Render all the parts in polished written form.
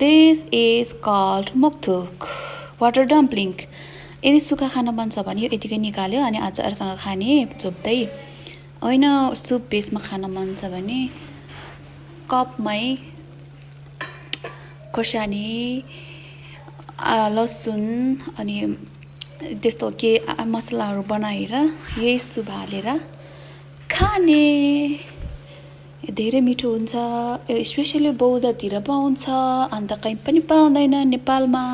This is called mokthuk, water dumpling. यदि सुक्खा खान मन छ भने यो यतिकै निकाल्यो अनि अचारसँग खाने चोप्दै होइन सुप बेसमा खान मन छ भने कपमै खोर्सानी लसुन अनि त्यस्तो के मसलाहरू बनाएर यही सुप हालेर खाने धेरै मिठो हुन्छ स्पेशली बौद्धतिर पाउँछ अन्त कहीँ पनि पाउँदैन नेपालमा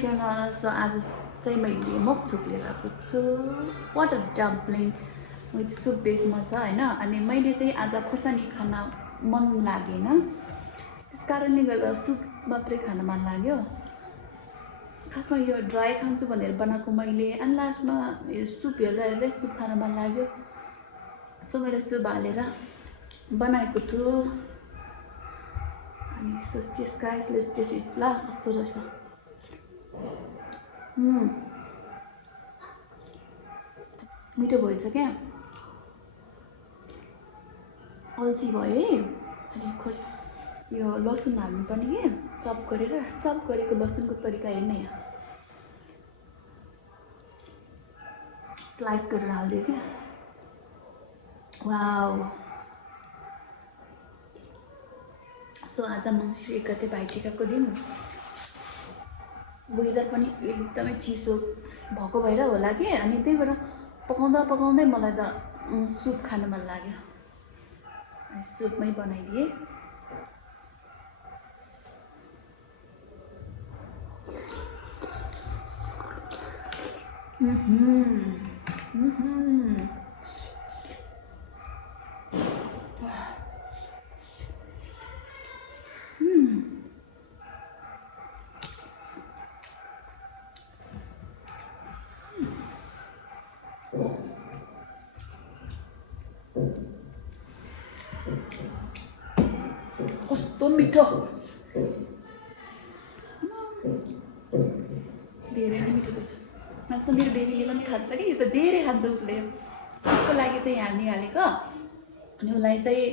सो आज चाहिँ मैले मकथुक लिएर आएको छु वाटर डम्पलिङ विथ सुप बेसमा छ होइन अनि मैले चाहिँ आज खुर्सानी खान मन लागेन त्यस कारणले गर्दा सुप मात्रै खान मन लाग्यो खासमा यो ड्राई खान्छु भनेर बनाएको मैले अनि लास्टमा सुप हेर्दा हेर्दै सुप खान मन लाग्यो सो मैले सुप हालेर बनाएको छु अनि सो चेस गाइस लेट्स टेस्ट इट ल कस्तो रहेछ मिठो भएछ क्या अल्छी भयो है अनि खोर्स यो लसुन हाल्नुपर्ने के चप गरेको लसुनको तरिका हेर्ने यहाँ स्लाइस गरेर हालिदियो क्या वाउ सो आज मङ्सिर 1 गते भाइटिकाको दिन वेदर पनि एकदमै चिसो भएको भएर होला कि अनि त्यही भएर पकाउँदै मलाई त सुप खान मन लाग्यो अनि सुपमै बनाइदिएँ कस्तो मिठो धेरै नै मिठो रहेछ मान्छे मेरो बेबीले पनि खान्छ कि यो त धेरै खान्छ उसले त्यसको लागि चाहिँ यहाँ निहालेको अनि उसलाई चाहिँ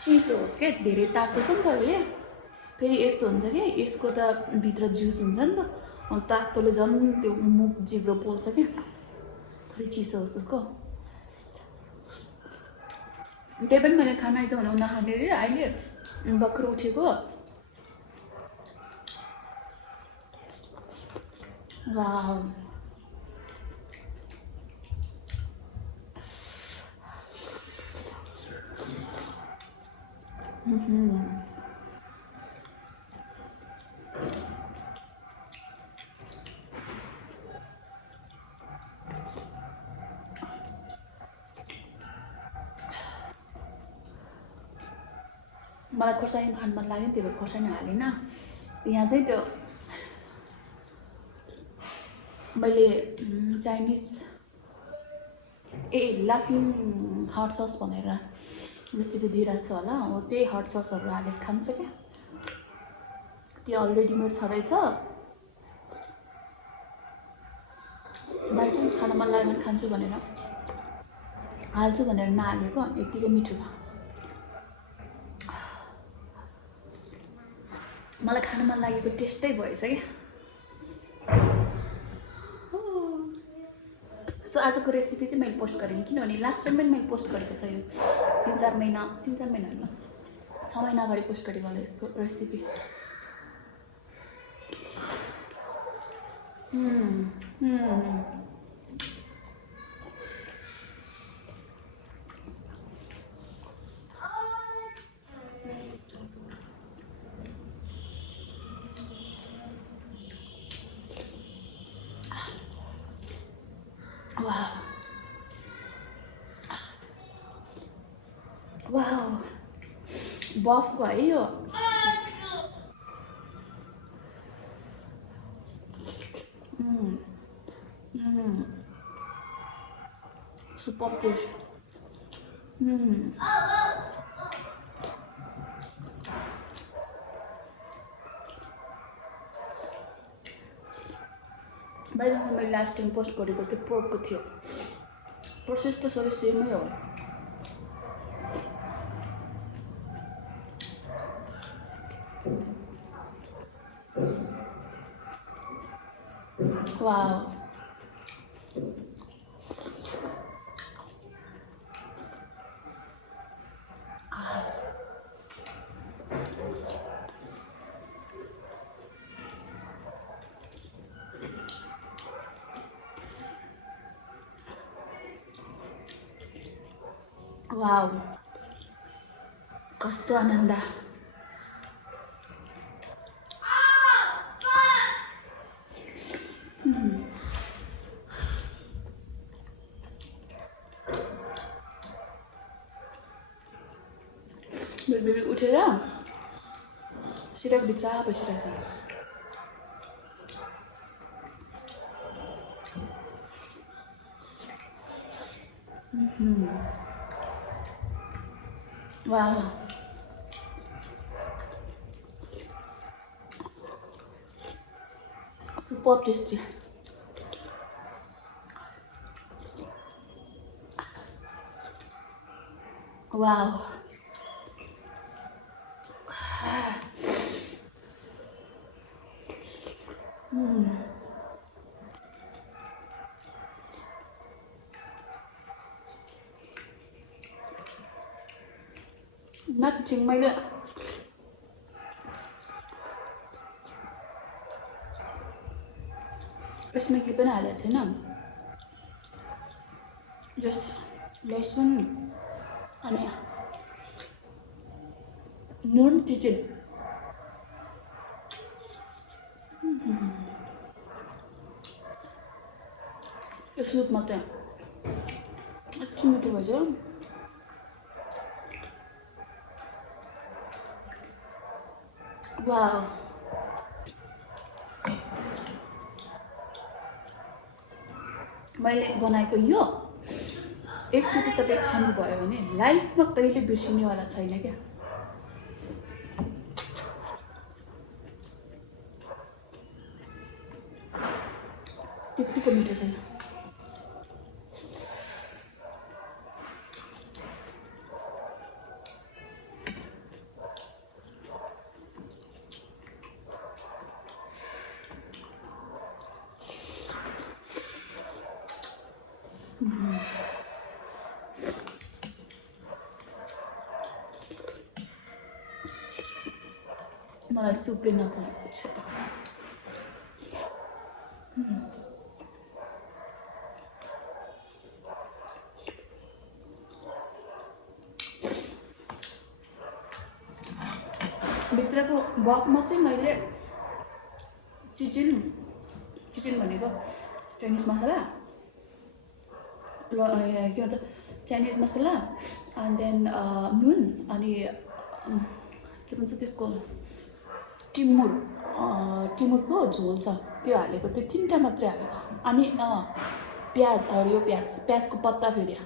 चिसो होस् क्या धेरै तातो छ नि त अहिले फेरि यस्तो हुन्छ कि यसको त भित्र जुस हुन्छ नि त अनि तातोले झन् त्यो मुख जिब्रो पोल्छ क्या फेरि चिसो होस् उसको त्यही पनि मैले खाना आइज भने नखाने अरे अहिले भर्खर उठेको वाउ मलाई खोर्सानी खान मन लाग्यो त्यही भएर खोर्सानी हालेन यहाँ चाहिँ त्यो मैले चाइनिज लाफिङ हट सस भनेर रेसिपी दिइरहेको छ होला हो त्यही हट ससहरू हालेर खान्छ क्या त्यो अलरेडी मेरो छँदैछ बाइचान्स खान मन लाग्यो भने खान्छु भनेर हाल्छु भनेर नहालेको यत्तिकै मिठो छ मलाई खान मन लागेको टेस्टै भएछ क्या सो आजको रेसिपी चाहिँ मैले पोस्ट गरेँ किनभने लास्ट टाइम पनि मैले पोस्ट गरेको छ यो 3-4 महिना होइन 6 महिना अगाडि पोस्ट गरेको होला यसको रेसिपी वाउ बफको है यो सुपर टेस्ट बाहिर मैले लास्ट टाइम पोस्ट गरेको त्यो पोर्कको थियो प्रोसेस त सबै सेमै हो Wow. Wow. कस्तो आनन्द. मेरो बेबी उठेर सिरकभित्र बसिरहेछ. Wow. Super tasty. Wow. Nothing मैले यसमा के पनि हालेको छैन. जस्ट लसुन अनि नुन चिचिन. यो सुप मात्रै यति मिठो भएछ. वाउ. मैले बनाएको यो एकचोटि तपाईँ खानुभयो भने लाइफमा कहिले बिर्सिनेवाला छैन क्या. त्यतिको मिठो छ. मलाई सुपले नपरेको छ. भित्रको बक्समा चाहिँ मैले चिचिन भनेको चाइनिज मसला के भन्छ चाइनिज मसला एन्ड देन नुन अनि के भन्छ त्यसको टिमुरको झोल छ त्यो हालेको. त्यो 3टा मात्रै हालेको. अनि प्याज यो प्याजको पत्ता फेरि.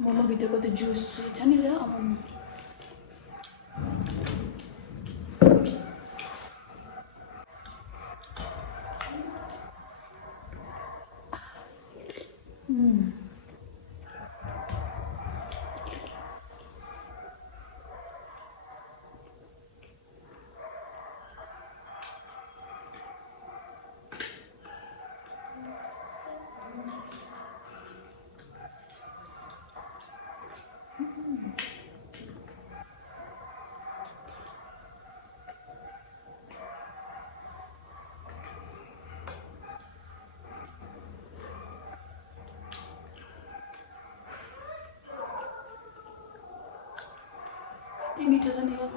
मोमो भित्रको त्यो जुस छ नि र मिठो छ नि हो